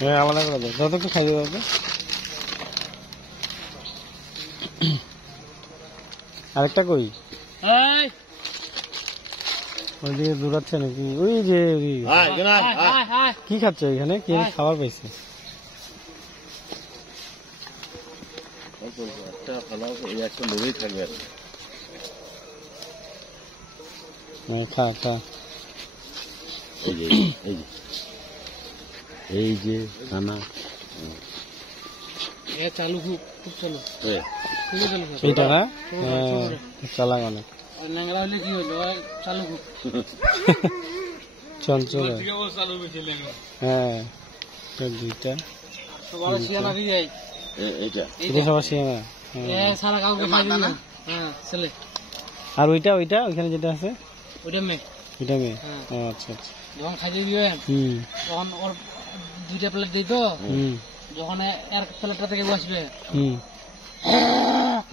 হ্যাঁ আলাদা করে দেয় যত একটু খাইয়ে দেবে। আরেকটা কই ওইদিকে দূরাচ্ছে নাকি? ওই যে কি খাচ্ছে এখানে? কি খাবার পাইছে? খা খা এই যে খানা চালু খুব চালু এইটা না চালাক অনেক ন্যাংরা হলে কি হলো চালু খুব চঞ্চল। হ্যাঁ দুইটা সবার শিয়ানা দিয়ে যায় এটা সবার শিয়ানা সারা কাউকে খাই দিল না। হ্যাঁ ছেলে আর ওইটা ওইটা ওইখানে যেটা আছে ওইটা মেয়ে ওইটা মেয়ে। আচ্ছা আচ্ছা যখন খাইতে দিবে তখন ওর দুইটা প্লেট দিই তো যখন এর প্লেটটা থেকে বসবে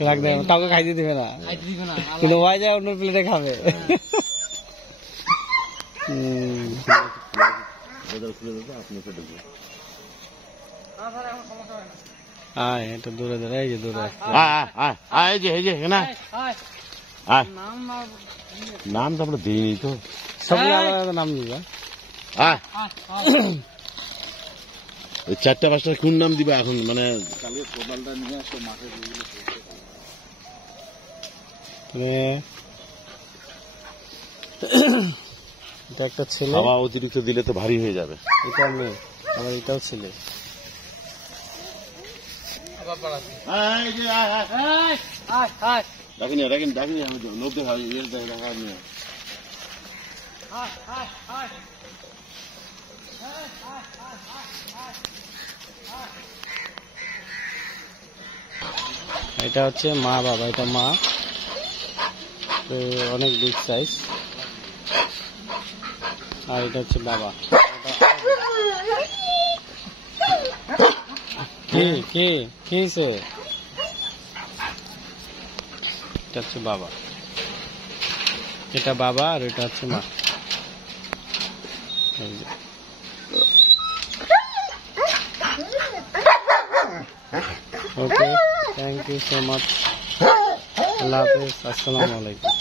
রাখ দেবে কাউকে খাইতে দিবে না খাইতে দিবে না কিন্তু ওয়াই যায় অন্য প্লেটে খাবে। আয় এটা দূরে দূরে এই যে দূরে নাম তো আমরা দিইনি তো সব আলাদা নাম দিবা। ওই 4টা 5টা কোন নাম দিবা এখন? মানে এটা একটা ছেলে, খাওয়া অতিরিক্ত দিলে তো ভারী হয়ে যাবে। এটা মেয়ে, আবার এটাও ছেলে। ডাকিনি ডাকিনি ডাকিনি আমি নব্বই দেখা নিয়ে এটা হচ্ছে মা বাবা, এটা মা তো অনেক বিগ সাইজ, আর এটা হচ্ছে বাবা। কে কে খেয়েছে? এটা হচ্ছে বাবা, এটা বাবা, আর এটা হচ্ছে মা। ওকে, থ্যাংক ইউ সো মাচ। আল্লাহ হাফেজ, আসসালামু আলাইকুম।